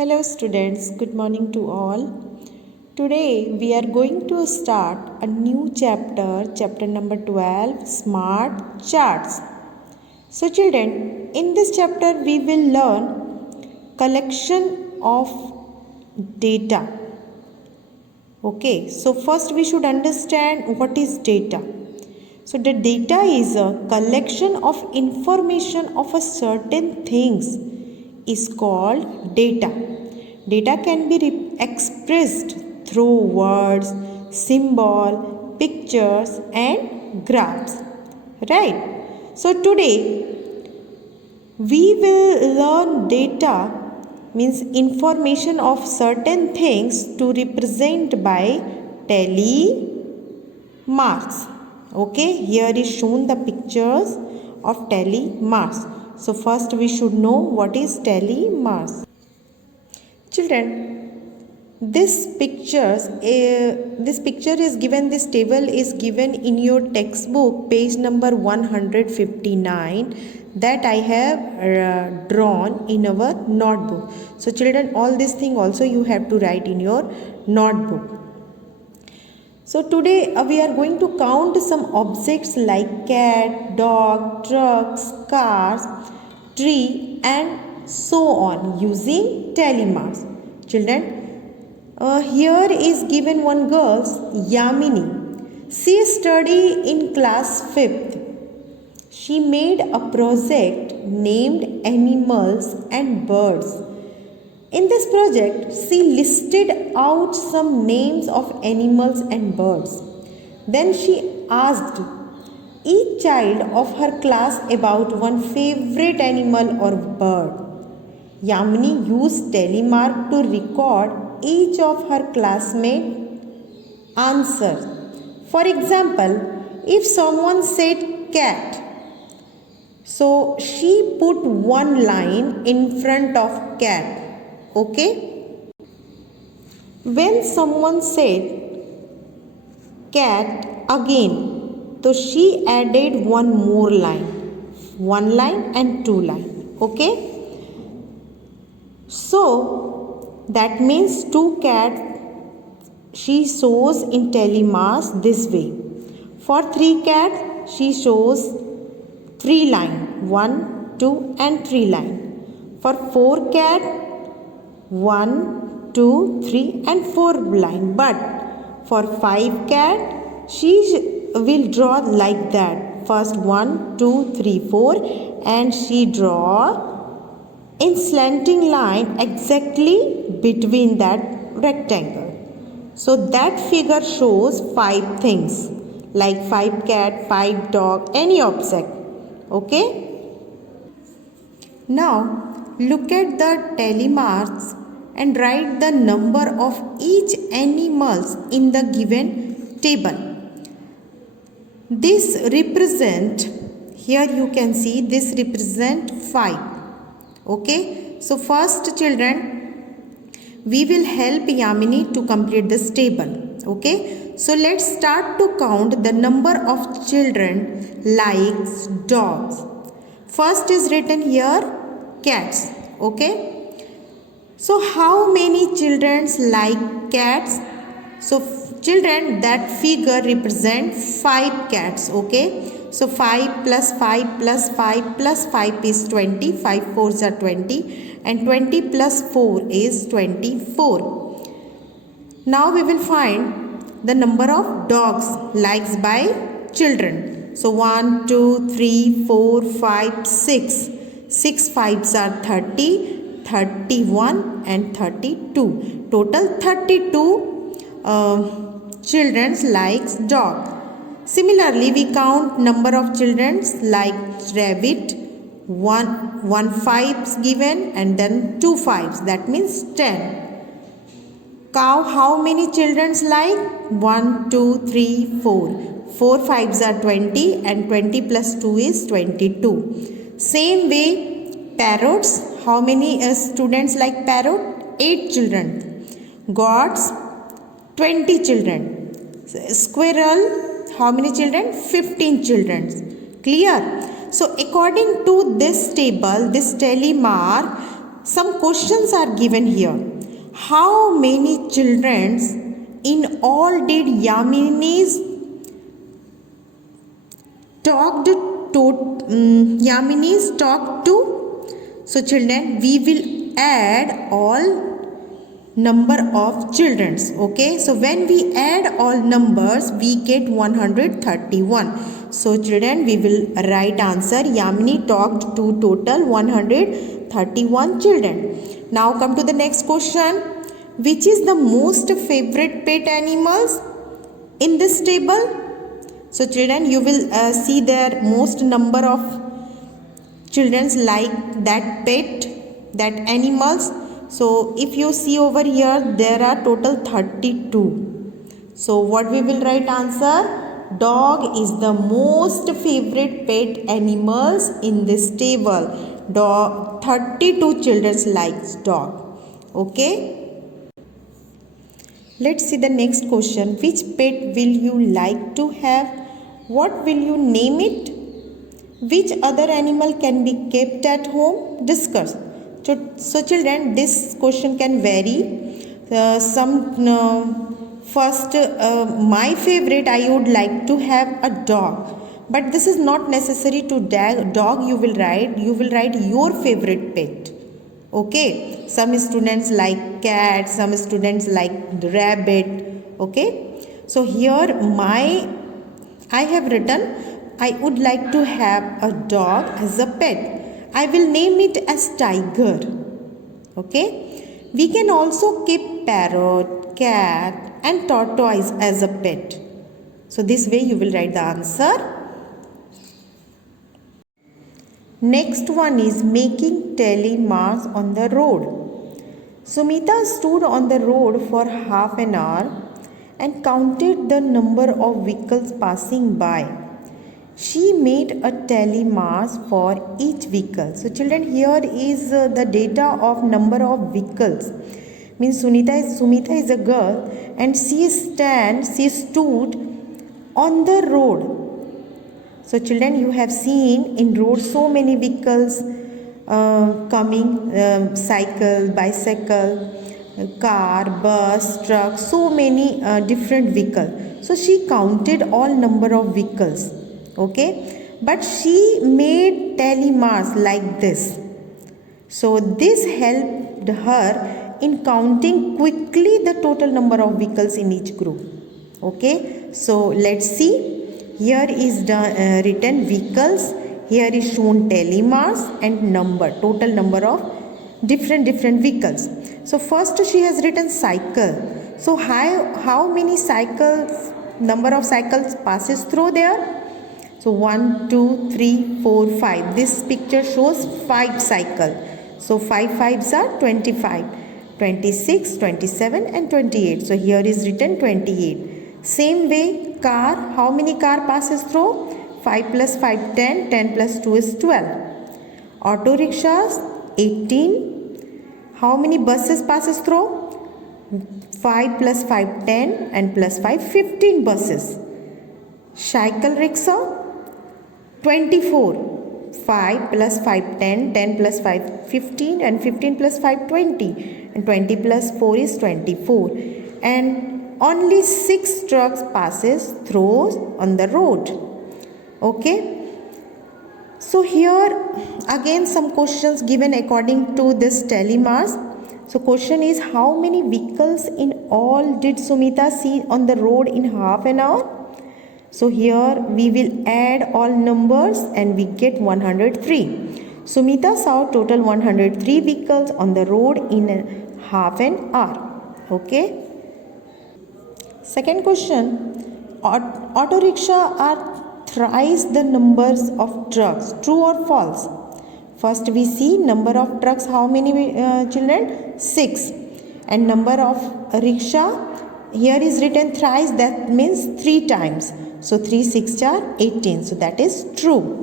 Hello students, good morning to all. Today we are going to start a new chapter number 12, Smart Charts. So children, in this chapter we will learn collection of data. Okay, so first we should understand what is data. So the data is a collection of information of a certain things is called data. Data can be expressed through words, symbol, pictures and graphs. Right? So today we will learn data means information of certain things to represent by tally-marks. Okay, here is shown the pictures of tally-marks. So first we should know what is tally-marks. Children, this picture is given, this table is given in your textbook page number 159 that I have drawn in our notebook. So children, all this thing also you have to write in your notebook. So today we are going to count some objects like cat, dog, trucks, cars, tree and so on using tally marks. Children, here is given one girl, Yamini. She studied in class 5th. She made a project named Animals and Birds. In this project, she listed out some names of animals and birds. Then she asked each child of her class about one favorite animal or bird. Yamini used telemark to record each of her classmates' answers. For example, if someone said cat, so she put one line in front of cat. Okay? When someone said cat again, so she added one more line. One line and two line. Okay? So that means two cat she shows in telemarks this way. For three cat she shows three line. 1, 2 and 3 line. For 4 cat 1, 2, 3 and 4 line. But for 5 cat she will draw like that. First 1, 2, 3, 4 and she draw in slanting line exactly between that rectangle. So that figure shows 5 things like 5 cat, 5 dog, any object. Okay? Now look at the tally marks and write the number of each animals in the given table. This represent, here you can see this represent 5. Okay, so first children, we will help Yamini to complete this table. Okay, so let's start to count the number of children likes dogs. First is written here cats. Okay, so how many children like cats? So children, that figure represent 5 cats. Okay, so 5 plus 5 plus 5 plus 5 is 20. 5 4s are 20 and 20 plus 4 is 24. Now we will find the number of dogs likes by children. So 1, 2, 3, 4, 5, 6. 6 5s are 30, 31 and 32. Total 32 children likes dog. Similarly, we count number of children like rabbit. 1 5 is given and then 2 5s, that means 10. Cow, how many children like? 1, 2, 3, 4. 4 5s are 20 and 20 plus 2 is 22. Same way, parrots, how many students like parrot? 8 children. Goats, 20 children. Squirrel, how many children? 15 children. Clear? So according to this table, this tally mark, some questions are given here. How many children in all did Yamini's talked Yamini's talked to? So children, we will add all number of childrens. Okay, so when we add all numbers, we get 131. So children, we will write answer. Yamini talked to total 131 children. Now come to the next question. Which is the most favorite pet animals in this table? So children, you will see there most number of children like that pet, that animals. So if you see over here, there are total 32. So what we will write answer? Dog is the most favorite pet animals in this table. Dog, 32 children likes dog. Okay. Let's see the next question. Which pet will you like to have? What will you name it? Which other animal can be kept at home? Discuss. So children, this question can vary. My favorite, I would like to have a dog. But this is not necessary to dog you will write your favorite pet. Okay, some students like cat, some students like rabbit. Okay, so here I have written I would like to have a dog as a pet. I will name it as Tiger. Okay, we can also keep parrot, cat and tortoise as a pet. So this way you will write the answer. Next one is making telemarks on the road. Sumita stood on the road for half an hour and counted the number of vehicles passing by. She made a telemark for each vehicle. So children, here is the data of number of vehicles. Means Sumita is a girl and she stood on the road. So children, you have seen in road so many vehicles coming, cycle, bicycle, car, bus, truck, so many different vehicles. So she counted all number of vehicles. Okay, but she made telemarks like this. So this helped her in counting quickly the total number of vehicles in each group. Okay, so let's see. Here is written vehicles, here is shown telemarks and total number of different vehicles. So first she has written cycle. So how many cycles, number of cycles passes through there? So 1, 2, 3, 4, 5. This picture shows 5 cycles. So 5 5s are 25, 26, 27 and 28. So here is written 28. Same way, car, how many car passes through? 5 plus 5, 10, 10 plus 2 is 12. Auto rickshaws, 18. How many buses passes through? 5 plus 5, 10 and plus 5, 15 buses. Cycle rickshaw, 24. 5 plus 5, 10, 10 plus 5, 15 and 15 plus 5, 20. And 20 plus 4 is 24. And only 6 trucks passes through on the road. Okay. So here again some questions given according to this telemarks. So question is, how many vehicles in all did Sumita see on the road in half an hour? So here we will add all numbers and we get 103. Sumita saw total 103 vehicles on the road in half an hour. Okay. Second question, auto rickshaw are thrice the numbers of trucks. True or false? First we see number of trucks, how many children? 6. And number of rickshaw, here is written thrice, that means 3 times. So 3 6 are 18. So that is true.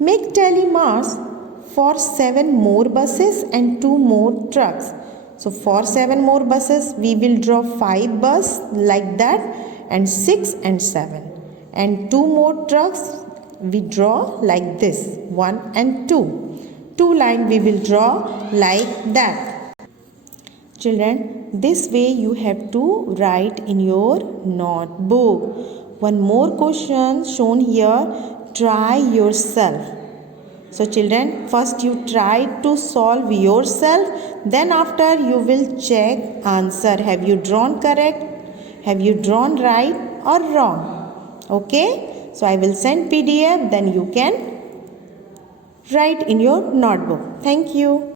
Make telemarks for 7 more buses and 2 more trucks. So for 7 more buses, we will draw 5 buses like that and 6 and 7. And 2 more trucks, we draw like this, 1 and 2. 2 lines we will draw like that. Children, this way you have to write in your notebook. One more question shown here. Try yourself. So children, first you try to solve yourself, then after you will check answer. Have you drawn correct? Have you drawn right or wrong? Okay? So I will send PDF, then you can write in your notebook. Thank you.